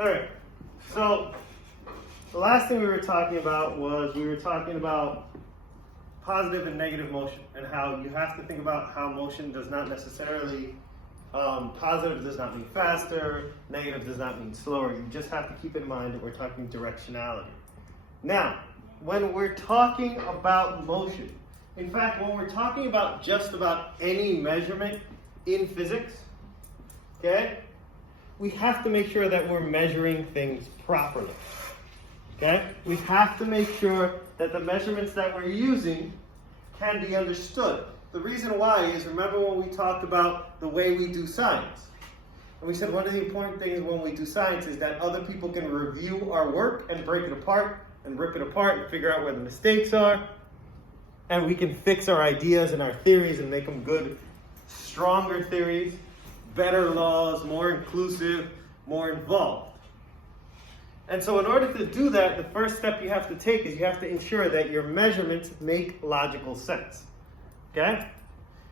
All right. So the last thing we were talking about was positive and negative motion, and how you have to think about how motion does not necessarily, positive does not mean faster, negative does not mean slower. You just have to keep in mind that we're talking directionality. Now, when we're talking about motion, in fact, when we're talking about just about any measurement in physics, okay, we have to make sure that we're measuring things properly. Okay? We have to make sure that the measurements that we're using can be understood. The reason why is, remember when we talked about the way we do science? And we said one of the important things when we do science is that other people can review our work and break it apart and rip it apart and figure out where the mistakes are. And we can fix our ideas and our theories and make them good, stronger theories, better laws, more inclusive, more involved. And so in order to do that, the first step you have to take is you have to ensure that your measurements make logical sense. Okay?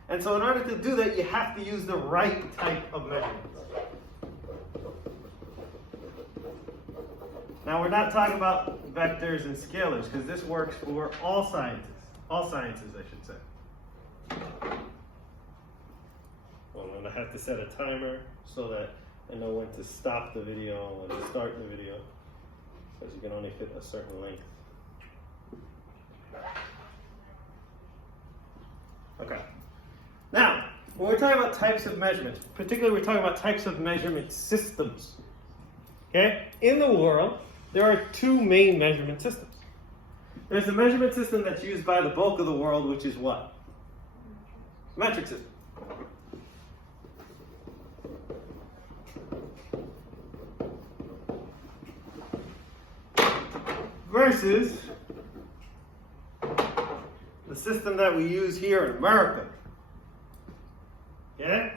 And so in order to do that, you have to use the right type of measurements. Now we're not talking about vectors and scalars, because this works for all sciences. All sciences, I should say. Well, I'm going to have to set a timer so that I know when to stop the video and when to start the video, because you can only fit a certain length. Okay. Now, when we're talking about types of measurements, particularly we're talking about types of measurement systems. Okay? In the world, there are two main measurement systems. There's a measurement system that's used by the bulk of the world, which is what? Metric system. Versus the system that we use here in America. Yeah?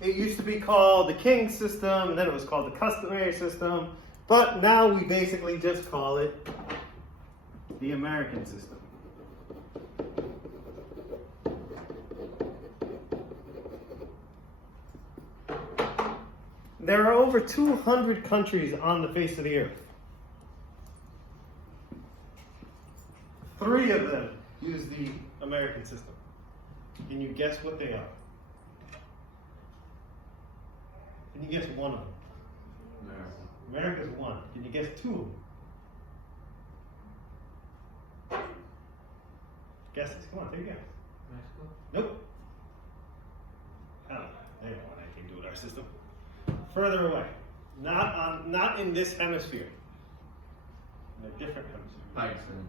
It used to be called the King system, and then it was called the customary system, but now we basically just call it the American system. There are over 200 countries on the face of the earth. 3 of them use the American system. Can you guess what they are? Can you guess one of them? America's one. Can you guess 2 of them? Guesses. Come on, take a guess. Mexico? Nope. Oh, they don't want anything to do with our system. Further away. Not in this hemisphere. In a different hemisphere. Pakistan.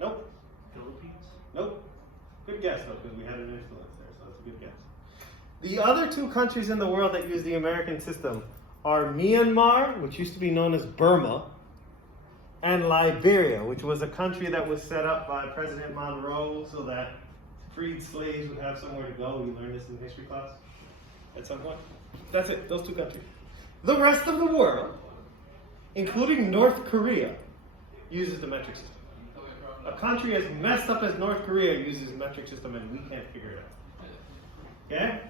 Nope. Philippines? Nope. Good guess though, because we had an influence there, so that's a good guess. The other 2 countries in the world that use the American system are Myanmar, which used to be known as Burma, and Liberia, which was a country that was set up by President Monroe so that freed slaves would have somewhere to go. We learned this in history class at some point. That's it, those 2 countries. The rest of the world, including North Korea, uses the metric system. A country as messed up as North Korea uses the metric system, and we can't figure it out. Okay?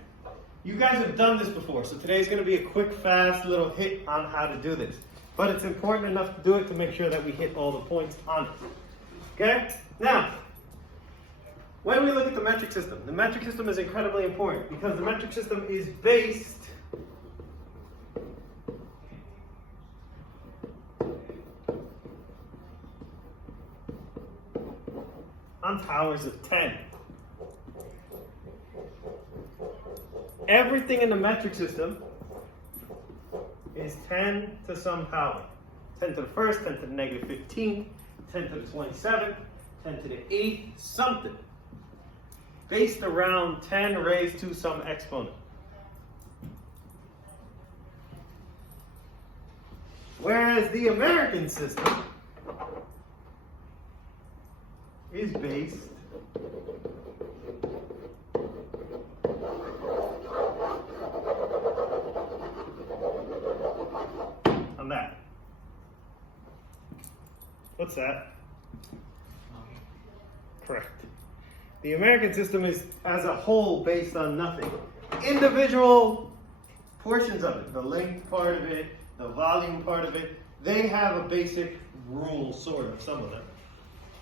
You guys have done this before, so today's going to be a quick, fast little hit on how to do this. But it's important enough to do it to make sure that we hit all the points on it. Okay? Now, when we look at the metric system is incredibly important because the metric system is based on powers of 10. Everything in the metric system is 10 to some power. 10 to the first, 10 to the negative 15, 10 to the 27, 10 to the 8th, something. Based around 10 raised to some exponent. Whereas the American system is based on that. What's that? Correct. The American system is as a whole based on nothing. Individual portions of it, the length part of it, the volume part of it, they have a basic rule, sort of, some of them.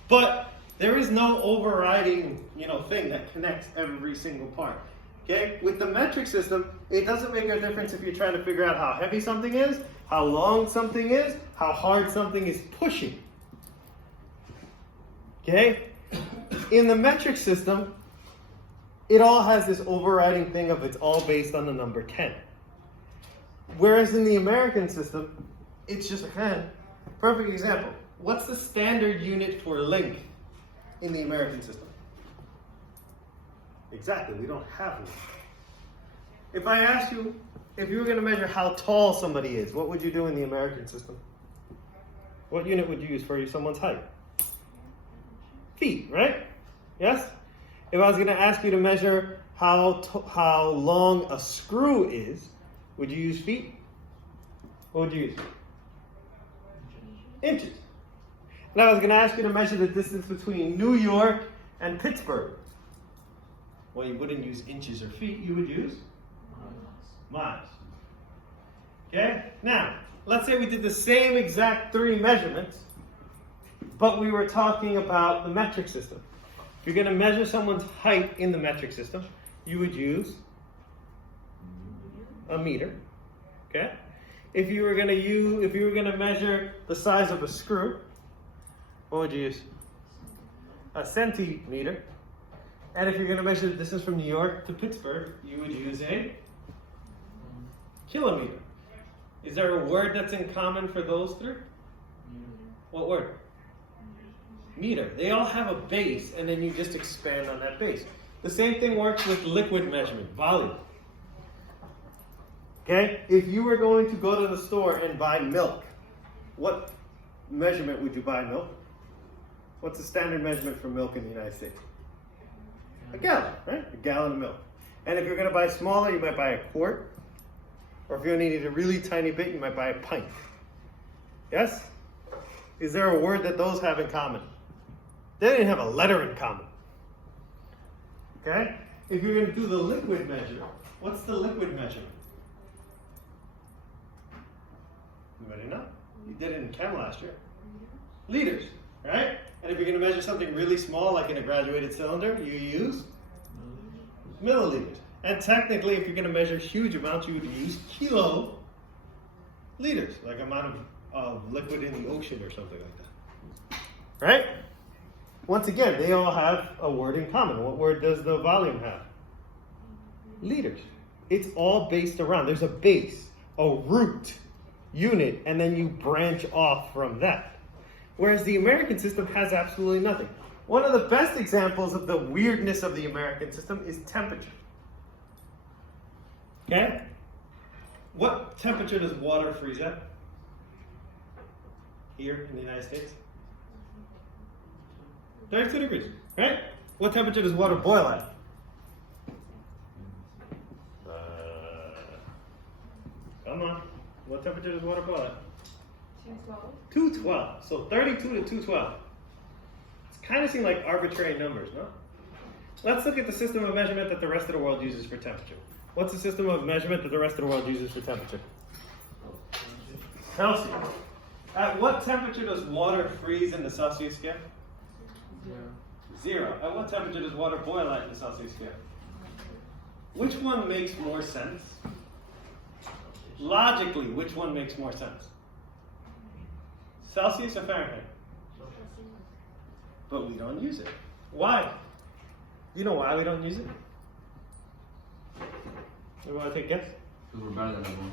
But there is no overriding, thing that connects every single part. Okay? With the metric system, it doesn't make a difference if you're trying to figure out how heavy something is, how long something is, how hard something is pushing. Okay? In the metric system, it all has this overriding thing of it's all based on the number 10. Whereas in the American system, it's just a 10. Perfect example. What's the standard unit for length in the American system? Exactly, we don't have one. If I asked you, if you were going to measure how tall somebody is, what would you do in the American system? What unit would you use for someone's height? Feet, right? Yes? If I was going to ask you to measure how long a screw is, would you use feet? What would you use? Inches. And I was going to ask you to measure the distance between New York and Pittsburgh. Well, you wouldn't use inches or feet, you would use miles. Okay? Now, let's say we did the same exact 3 measurements, but we were talking about the metric system. If you're going to measure someone's height in the metric system, you would use a meter. Okay? If you were going to measure the size of a screw, what would you use? A centimeter. And if you're going to measure the distance from New York to Pittsburgh, you would use a kilometer. Is there a word that's in common for those 3? What word? Meter. They all have a base, and then you just expand on that base. The same thing works with liquid measurement, volume. Okay? If you were going to go to the store and buy milk, what measurement would you buy milk? What's the standard measurement for milk in the United States? A gallon, right? A gallon of milk. And if you're going to buy smaller, you might buy a quart. Or if you need a really tiny bit, you might buy a pint. Yes? Is there a word that those have in common? They didn't have a letter in common. Okay? If you're going to do the liquid measure, what's the liquid measurement? Anybody know? You did it in chem last year. Liters, right? And if you're going to measure something really small, like in a graduated cylinder, you use milliliters. And technically, if you're going to measure huge amounts, you would use kiloliters, like amount of liquid in the ocean or something like that. Right? Once again, they all have a word in common. What word does the volume have? Liters. It's all based around. There's a base, a root unit, and then you branch off from that. Whereas the American system has absolutely nothing. One of the best examples of the weirdness of the American system is temperature. Okay? What temperature does water freeze at? Here in the United States? 32 degrees, right? What temperature does water boil at? Come on. What temperature does water boil at? 212. 212. So 32 to 212. It's kind of seem like arbitrary numbers, no? Let's look at the system of measurement that the rest of the world uses for temperature. What's the system of measurement that the rest of the world uses for temperature? Celsius. At what temperature does water freeze in the Celsius scale? 0. At what temperature does water boil at in the Celsius scale? Which one makes more sense? Logically, which one makes more sense? Celsius or Fahrenheit? But we don't use it. Why? You know why we don't use it? You want to take a guess? Because we're better than everyone.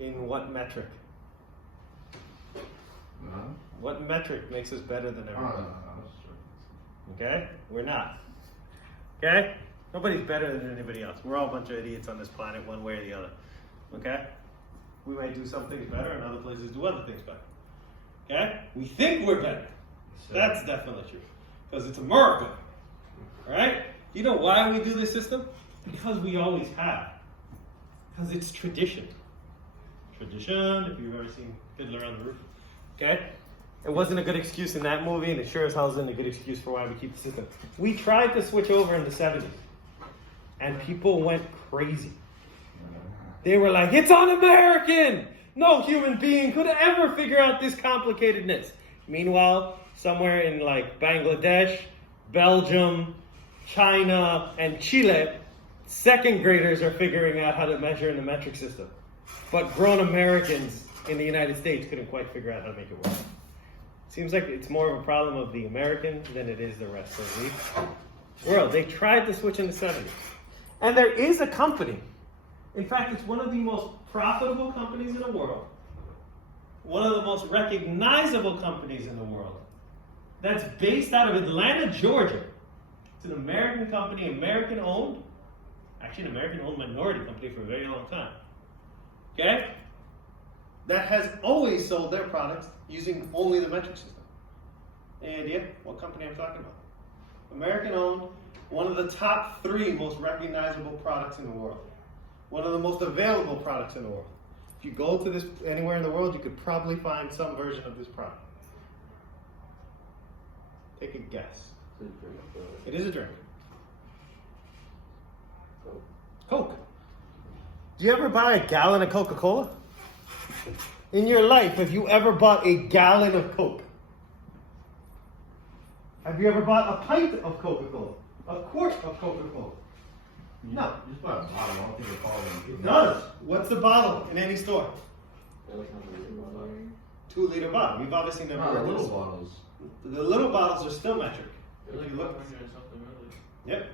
In what metric? What metric makes us better than everyone? Okay? We're not. Okay? Nobody's better than anybody else. We're all a bunch of idiots on this planet, one way or the other. Okay? We might do some things better, and other places do other things better. Okay? We think we're better. That's definitely true. Because it's America. Alright? You know why we do this system? Because we always have. Because it's tradition. Tradition, if you've ever seen Fiddler on the Roof. Okay? It wasn't a good excuse in that movie, and it sure as hell isn't a good excuse for why we keep the system. We tried to switch over in the 70s. And people went crazy. They were like, it's un-American! No human being could ever figure out this complicatedness. Meanwhile, somewhere in like Bangladesh, Belgium, China, and Chile, second graders are figuring out how to measure in the metric system. But grown Americans in the United States couldn't quite figure out how to make it work. Seems like it's more of a problem of the Americans than it is the rest of the world. They tried to switch in the 70s. And there is a company. In fact, it's one of the most profitable companies in the world. One of the most recognizable companies in the world. That's based out of Atlanta, Georgia. It's an American company, American-owned. Actually, an American-owned minority company for a very long time. Okay? That has always sold their products using only the metric system. Any idea what company I'm talking about? American-owned, one of the top 3 most recognizable products in the world. One of the most available products in the world. If you go to this anywhere in the world, you could probably find some version of this product. Take a guess. It is a drink. Coke. Do you ever buy a gallon of Coca-Cola? In your life, have you ever bought a gallon of Coke? Have you ever bought a pint of Coca-Cola? A quart of Coca-Cola? No. Just buy a bottle. I don't think they call them. It does. What's the bottle in any store? 2 liter bottle. You've obviously never No, heard the of little this. bottles. The little bottles are still metric. They're like If you look- 500 and something, really. Yep.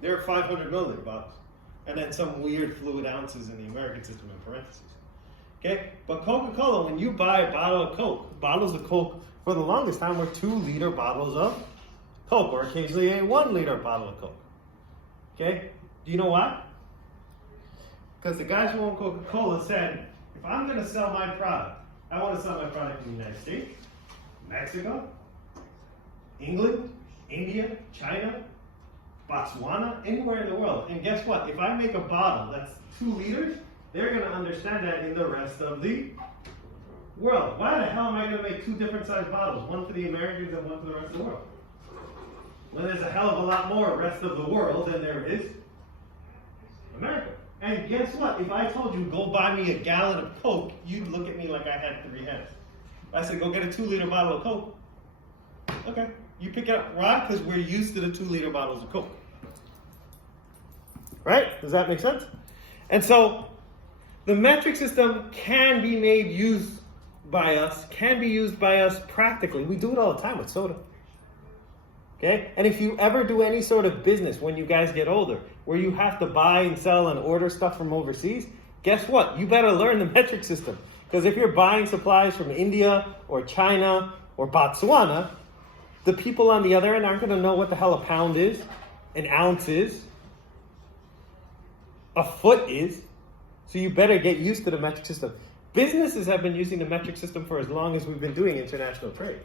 They're 500 milliliter bottles. And then some weird fluid ounces in the American system in parentheses. Okay? But Coca-Cola, when you buy a bottle of Coke, bottles of Coke for the longest time were 2 liter bottles of Coke, or occasionally a 1 liter bottle of Coke. Okay? Do you know why? Because the guys who own Coca-Cola said, if I'm going to sell my product, I want to sell my product in the United States, Mexico, England, India, China, Botswana, anywhere in the world. And guess what? If I make a bottle that's 2 liters, they're going to understand that in the rest of the world. Why the hell am I going to make 2 different sized bottles? One for the Americans and one for the rest of the world. When there's a hell of a lot more rest of the world than there is America. And guess what? If I told you, go buy me a gallon of Coke, you'd look at me like I had 3 heads. I said, go get a 2 liter bottle of Coke. Okay. You pick it up. Why? Because we're used to the 2 liter bottles of Coke. Right? Does that make sense? And so, the metric system can be used by us practically. We do it all the time with soda. Okay? And if you ever do any sort of business when you guys get older, where you have to buy and sell and order stuff from overseas, guess what? You better learn the metric system. Because if you're buying supplies from India or China or Botswana, the people on the other end aren't going to know what the hell a pound is, an ounce is, a foot is. So you better get used to the metric system. Businesses have been using the metric system for as long as we've been doing international trade.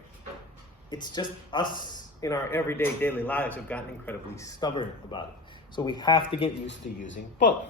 It's just us in our everyday daily lives have gotten incredibly stubborn about it. So we have to get used to using both.